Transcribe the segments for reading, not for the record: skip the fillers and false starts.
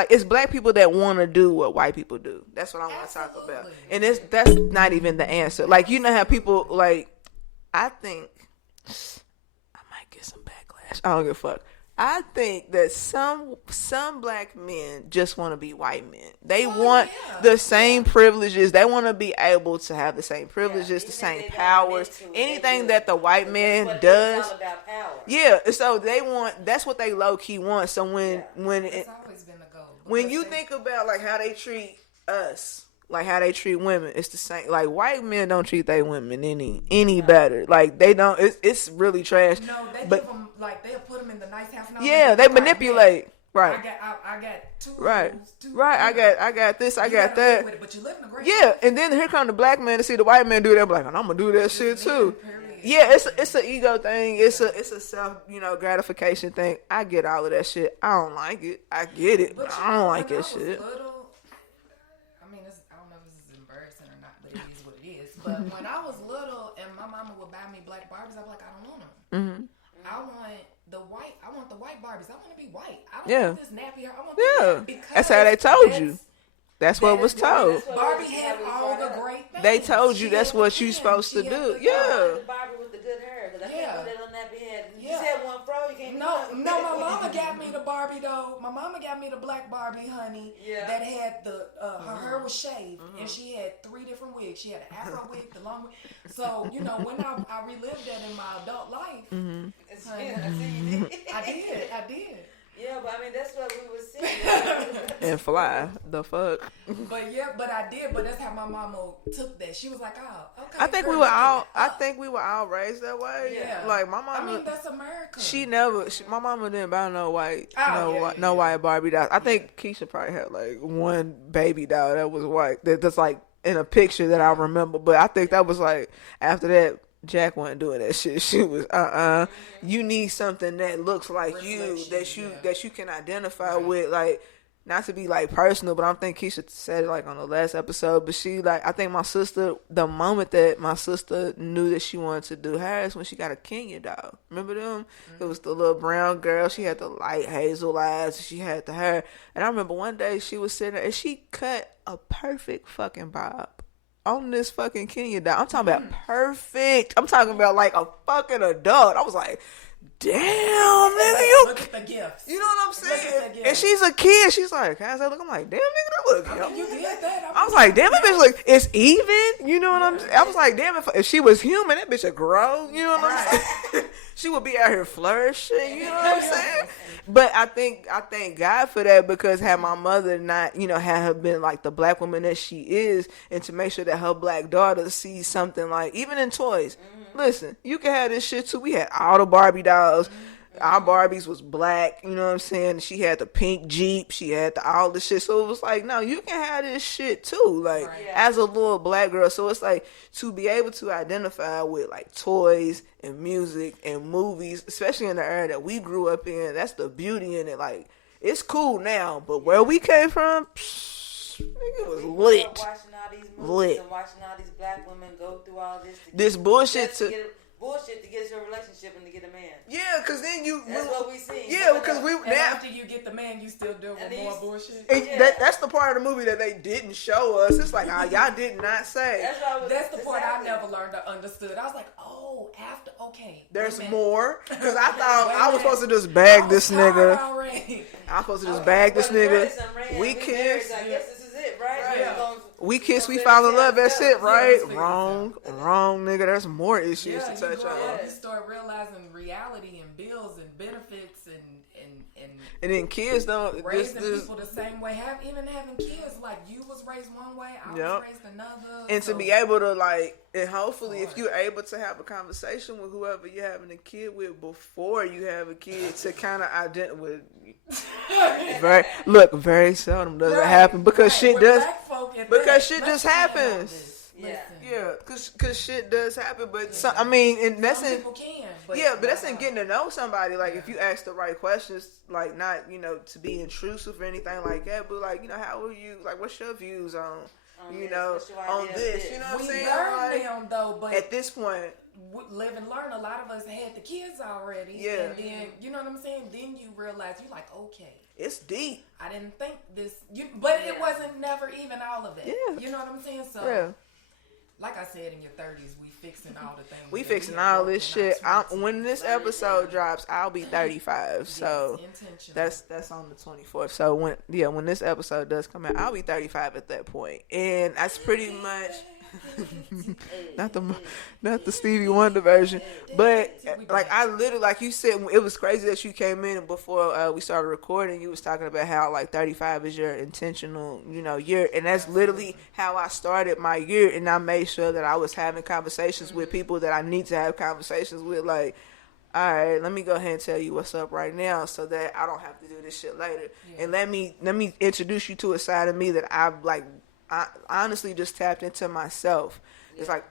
like it's black people that want to do what white people do. That's what I want to talk about. And that's not even the answer. Like, you know how people, like, I think I might get some backlash. I don't give a fuck. I think that some black men just want to be white men. They want the same privileges. They want to be able to have the same privileges, the same powers, anything that the white man does. It's all about power. Yeah, so they want. That's what they low key want. So when it's always been the goal. When you think about like how they treat us, like how they treat women, it's the same. Like white men don't treat their women any better. Like they don't. It's really trash. No, they but, give them like they'll put them in the nice house. Yeah, they manipulate. Right. I got two. Right. Rules, right. I got this. I got that. It, but you live in a great yeah, and then here come the black man to see the white man do that. I'm like, I'm gonna do that shit too. Yeah, it's an ego thing. It's a self gratification thing. I get all of that shit. I don't like it. I get it, but I don't like that shit. Little, I mean, I don't know if this is embarrassing or not, but it is what it is. But when I was little and my mama would buy me black Barbies, I'd be like, I don't want them. Mm-hmm. I want the white Barbies. I want to be white. I don't want this nappy hair. I want that's how they told you. That's what was told. Barbie had all the great things. They told you that's what you supposed to do. Yeah. The Barbie with the good hair. Because I can't put it on that bed. You Yeah. said one fro, you can't No, my mama got me the Barbie though. My mama got me the black Barbie, honey. Yeah. That had the her hair was shaved and she had 3 different wigs. She had an afro wig, the long wig. So when I relived that in my adult life, honey, I did. Yeah, but I mean that's what we were seeing. And fly the fuck. But I did. But that's how my mama took that. She was like, "Oh, okay." I think we were all raised that way. Yeah. Like my mama. I mean, that's America. My mama didn't buy no white, no white Barbie dolls. I think Keisha probably had like one baby doll that was white. That's like in a picture that I remember. But I think that was like after that. Jack wasn't doing that shit. She was you need something that looks like you that you can identify with. Like, not to be like personal, but I think Keisha said it like on the last episode. But she like, I think my sister, the moment that my sister knew that she wanted to do hair is when she got a Kenya doll. Remember them? It was the little brown girl. She had the light hazel eyes. She had the hair. And I remember one day she was sitting there and she cut a perfect fucking bob on this fucking Kenya doll. I'm talking about perfect. I'm talking about like a fucking adult. I was like, damn, nigga, you look at the gifts. You know what I'm saying? And she's a kid. She's like, how's that look? I'm like, damn, nigga, that look. You did that. I was like, damn, that bitch look. It's even. You know what I'm saying? I was like, damn, if she was human, that bitch would grow. You know what I'm saying? She would be out here flourishing. You know what I'm saying? But I thank God for that, because had my mother not, had her been like the black woman that she is, and to make sure that her black daughter sees something like, even in toys, listen, you can have this shit too. We had all the Barbie dolls. Our Barbies was black, you know what I'm saying? She had the pink Jeep. She had all the shit. So it was like, no, you can have this shit too, like, as a little black girl. So it's like, to be able to identify with like toys and music and movies, especially in the era that we grew up in, that's the beauty in it. Like, it's cool now, but where we came from, it was lit. Watching all these movies and watching all these black women go through all this bullshit to get into a relationship and to get a man. Yeah, because then that's what we see. Yeah, because after you get the man, you still deal with more bullshit. That's the part of the movie that they didn't show us. It's like, y'all did not say. That's the part I never learned or understood. I was like, there's more, because I thought I was supposed to just bag this nigga. I was supposed to just bag this nigga. We kissed. I guess this is it, right? We kissed, we fell in love, that's it, right? Wrong, nigga. There's more issues to touch on. You start realizing reality and bills and benefits and and then kids don't raising people the same way. Even having kids, like, you was raised one way, I was raised another. And to be able to, like, and hopefully if you're able to have a conversation with whoever you're having a kid with before you have a kid, to kind of identify with. Very seldom does it happen, because shit does. Because shit just happens. Yeah, because shit does happen, but I mean, and that's in people can. But that's in getting to know somebody. Like, if you ask the right questions, like, not to be intrusive or anything like that, but like, how are you? Like, what's your views on on this. You know what I'm saying? We learned them though, but at this point, live and learn. A lot of us had the kids already. Yeah. And then, you know what I'm saying? Then you realize, you're like, okay. It's deep. I didn't think this, but it wasn't never even all of it. Yeah. You know what I'm saying? So, like I said, in your 30s, we fixing all the things. We fixing all this shit. When this episode drops, I'll be 35. So that's on the 24th. So when this episode does come out, I'll be 35 at that point, and that's pretty much. not the Stevie Wonder version, but like I literally, like you said, it was crazy that you came in and before we started recording, you was talking about how like 35 is your intentional, year, and that's literally how I started my year, and I made sure that I was having conversations with people that I need to have conversations with, like, all right, let me go ahead and tell you what's up right now so that I don't have to do this shit later, and let me introduce you to a side of me that I honestly just tapped into myself. It's like,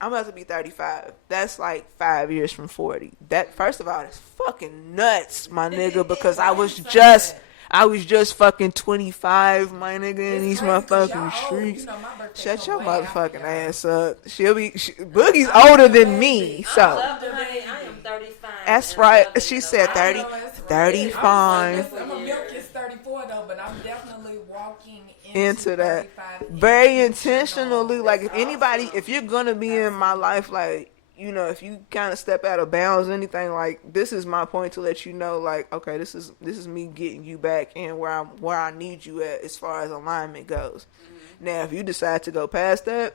I'm about to be 35. That's like 5 years from 40. That, first of all, that's fucking nuts, my nigga, because I was just fucking 25, my nigga, in these motherfucking streets. Shut your motherfucking ass up. Boogie's older than me, so. I am 35. That's right. She said 30, 35. I'm a milk is 34 though, but I'm definitely walking into that very intentionally. Like, if you're gonna be in my life, like, if you kind of step out of bounds, anything, like, this is my point to let you know, like, okay, this is me getting you back in where I need you at as far as alignment goes. Now, if you decide to go past that,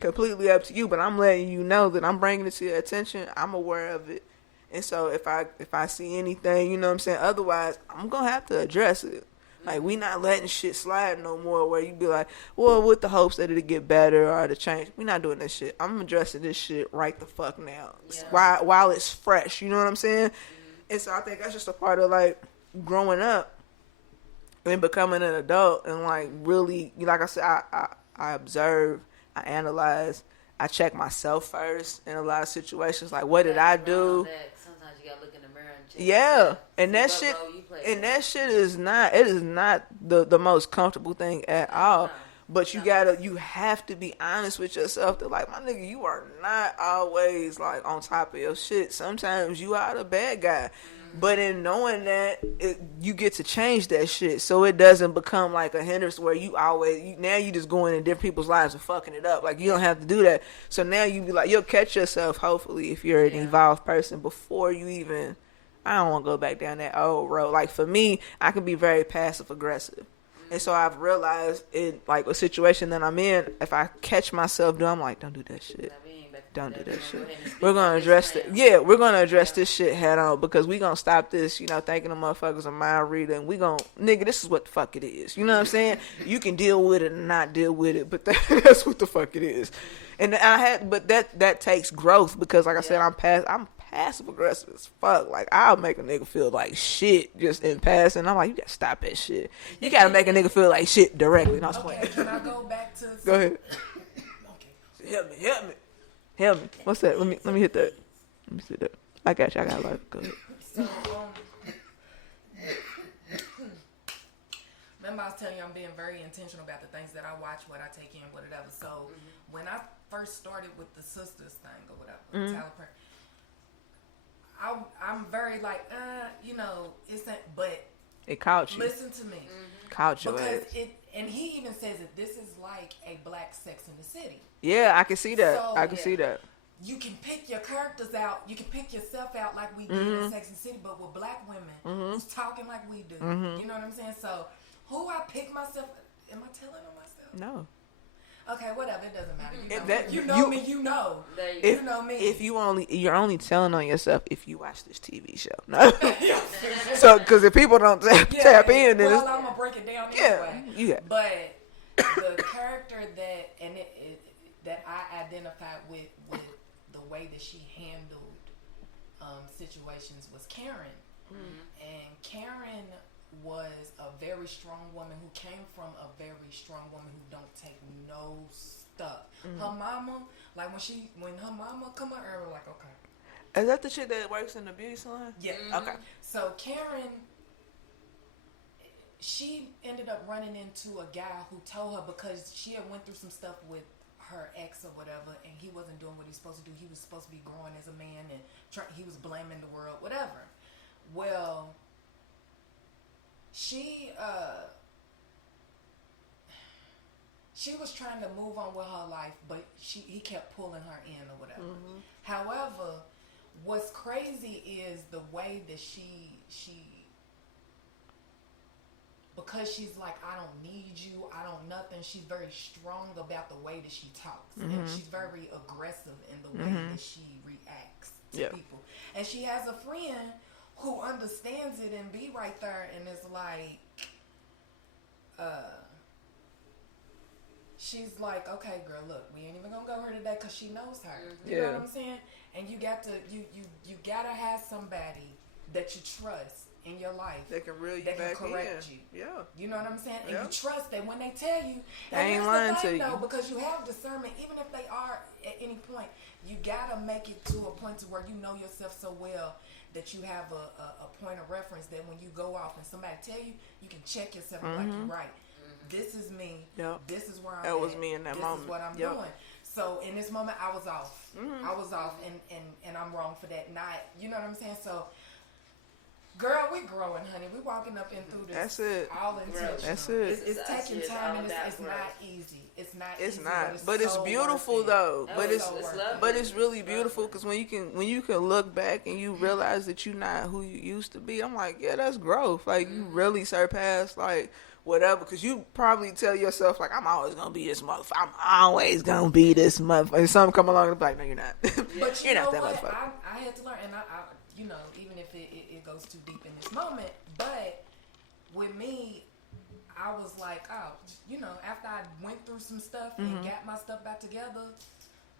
completely up to you, but I'm letting you know that I'm bringing it to your attention. I'm aware of it, and so if I see anything, you know what I'm saying, otherwise, I'm gonna have to address it. Like, we not letting shit slide no more where you be like, well, with the hopes that it'll get better or to change. We not doing this shit. I'm addressing this shit right the fuck now. Yeah. While it's fresh. You know what I'm saying? And so I think that's just a part of, like, growing up and becoming an adult and, like, really, like I said, I observe, I analyze, I check myself first in a lot of situations. Like, what did I do? Sometimes you gotta look in the mirror and check. Yeah. And that shit is not the most comfortable thing at all. But you have to be honest with yourself that, like, my nigga, you are not always, like, on top of your shit. Sometimes you are the bad guy. But in knowing that, you get to change that shit so it doesn't become like a hindrance where now you just going in different people's lives and fucking it up. Like, you don't have to do that. So now you be like, you'll catch yourself, hopefully, if you're an evolved person, before you even, I don't want to go back down that old road. Like, for me, I can be very passive aggressive. And so I've realized in, like, a situation that I'm in, if I catch myself doing, I'm like, don't do that shit. Don't do that shit. We're gonna address we're gonna address this shit head on, because we gonna stop this, thinking the motherfuckers are mind reader, and we gonna, nigga, this is what the fuck it is. You know what I'm saying? You can deal with it and not deal with it, but that's what the fuck it is. And but that takes growth, because like I said, I'm passive aggressive as fuck. Like, I'll make a nigga feel like shit just in passing. I'm like, you gotta stop that shit. You gotta make a nigga feel like shit directly. No, okay, can I go back to? Go ahead. Okay. Help me. What's that? Let me hit that. Let me see that. I got you. I got a lot. Go ahead. So, remember I was telling you I'm being very intentional about the things that I watch, what I take in, whatever. So when I first started with the sisters thing or whatever, Tyler Perry, I'm very like, it's not, but it caught you. Listen to me. Caught your ass. And he even says that this is like a black Sex in the City. Yeah, I can see that. So, I can see that. You can pick your characters out. You can pick yourself out like we did in Sex and the City, but with black women who's talking like we do. You know what I'm saying? So, who I pick myself? Am I telling on myself? No. Okay, whatever. It doesn't matter. You know me. You know. You know me. If you're only telling on yourself if you watch this TV show. No. So, because if people don't tap in, then I'm gonna break it down anyway. Yeah. But the character that I identified with the way that she handled situations was Karen, and Karen was a very strong woman who came from a very strong woman who don't take no stuff. Her mama, like when her mama come out early, like, okay. Is that the shit that works in the beauty salon? Yeah. Okay. So Karen, she ended up running into a guy who told her, because she had went through some stuff with her ex or whatever, and he wasn't doing what he's supposed to do. He was supposed to be growing as a man, and he was blaming the world, whatever. Well, she was trying to move on with her life, but he kept pulling her in or whatever. Mm-hmm. However, what's crazy is the way that she because she's like, I don't need you, I don't nothing. She's very strong about the way that she talks, mm-hmm. and she's very aggressive in the way mm-hmm. that she reacts to people. And she has a friend who understands it and be right there and is like, she's like, okay, girl, look, we ain't even gonna go here today because she knows her. You know what I'm saying? And you got to, you gotta have somebody that you trust in your life that can reel you that back can correct in. you. Yeah. You know what I'm saying? And you trust that when they tell you, they ain't lying to you. Though, because you have discernment, even if they are at any point, you gotta make it to a point to where you know yourself so well that you have a point of reference that when you go off and somebody tell you, you can check yourself and like, you're right. This is me. Yep. This is where I'm at. That was me in that moment. This is what I'm doing. So in this moment, I was off. Mm-hmm. I was off, and I'm wrong for that. Not, you know what I'm saying? So, girl, we growing, honey. We walking up and through this. That's it. All intentional. That's it. It's taking time, and it's not easy. It's not. It's easy, not. But it's so beautiful though. But it's really beautiful because when you can look back and you realize that you're not who you used to be. I'm like, yeah, that's growth. Like you really surpassed like whatever, because you probably tell yourself like, I'm always gonna be this motherfucker. I'm always gonna be this motherfucker. And something come along and be like, no, you're not. But you're not that what? motherfucker. I had to learn, and I you know, even if it goes too deep in this moment, but with me, I was like, oh, you know, after I went through some stuff and got my stuff back together,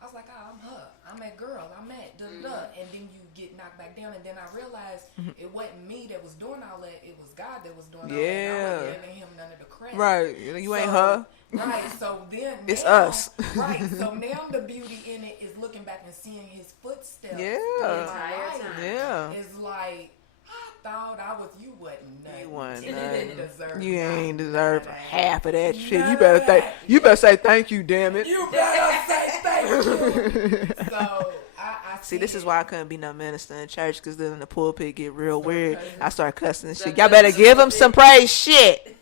I was like, oh, I'm her. I'm that girl. I'm that da-da-da. And then you get knocked back down. And then I realized it wasn't me that was doing all that. It was God that was doing all that. And I wasn't giving him none of the credit. Right. You ain't her. Right. So then it's now, us. Right. So now the beauty in it is looking back and seeing his footsteps. Yeah. The entire time. Yeah. It's like, I thought I was, you wasn't nothing. You wasn't You didn't deserve You ain't nothing. deserve half of that shit. None You better of that. you better say thank you, damn it. You better say thank you. So I see, this is why I couldn't be no minister in church, because then the pulpit get real weird. crazy. I start cussing and shit. Y'all better give him some praise shit.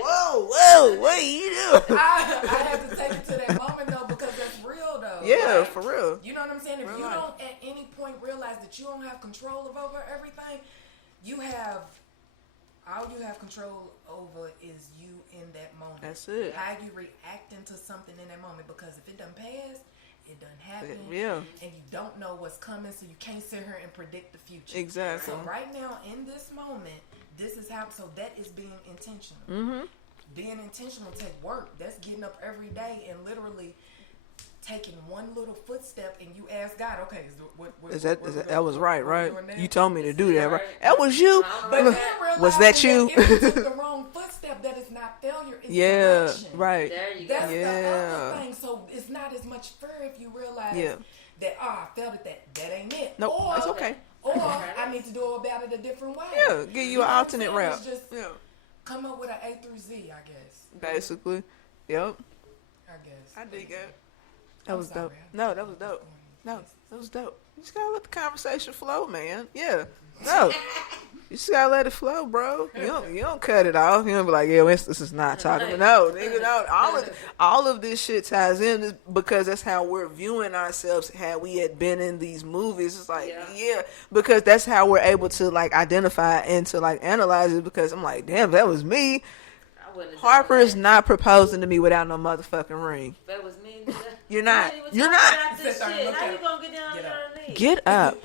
Whoa, what are you doing? I had to take it to that moment though, because that's real though. Yeah, like, for real. You know what I'm saying? If Real you life. don't at any point realize that you don't have control over everything, all you have control over is you in that moment. That's it. How you reacting to something in that moment, because if it doesn't pass, it doesn't happen. Yeah. And you don't know what's coming, so you can't sit here and predict the future. Exactly. So right now, in this moment, this is how, so that is being intentional. Mm-hmm. Being intentional take work. That's getting up every day and literally taking one little footstep, and you ask God, okay, that was right? You told me to do that, right? That was you. But was that you? If you took the wrong footstep, that is not failure. It's direction. Right. There you That's go. the other thing. So it's not as much fear if you realize that I felt it. That ain't it. Nope, or, it's okay. Or I need to do about it a different way. Yeah, give you an alternate route. Just come up with an A through Z, I guess. Basically, yep. I guess. I dig it. That was dope. No, that was dope. No, that was dope. You just gotta let the conversation flow, man. Yeah. No. You just gotta let it flow, bro. You don't cut it off. You don't be like, yeah, this is not talking. But no, nigga, no. All of this shit ties in because that's how we're viewing ourselves. Had we had been in these movies, it's like, because that's how we're able to like identify and to like analyze it. Because I'm like, damn, that was me. Harper is not proposing to me without no motherfucking ring. That was me. You're not. You're not. How you gonna get down on your knees? Get up.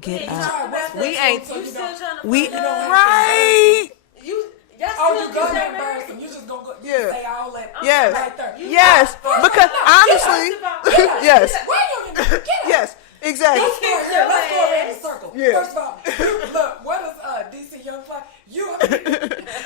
Get up. We ain't. You still trying to We right. You gonna embarrass him. You just gonna go. Yeah. Say all that. Yes. Right there. Yes. Because honestly, yes. Yes. Exactly. Let's go around the circle. Yeah. First of all, look, what is DC Young Fly?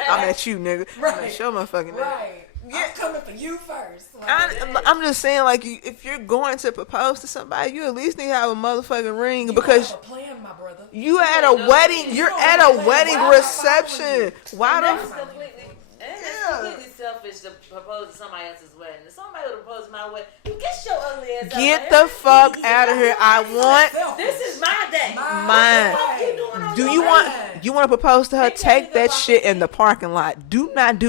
I'm at you, nigga. Right. I'm at your motherfucking nigga. Right. Yeah. I'm coming for you first. Like, I'm just saying, like, if you're going to propose to somebody, you at least need to have a motherfucking ring you because have a plan, my brother. You at a wedding. You're at a wedding reception. Why That's the? completely selfish to propose to somebody else's wedding. If somebody would propose to my wedding, get your ugly ass Get the fuck out of here. I want This is my day. mine. What the fuck you doing on Do your you day? want to propose to her? Take that shit in the parking lot. Do not do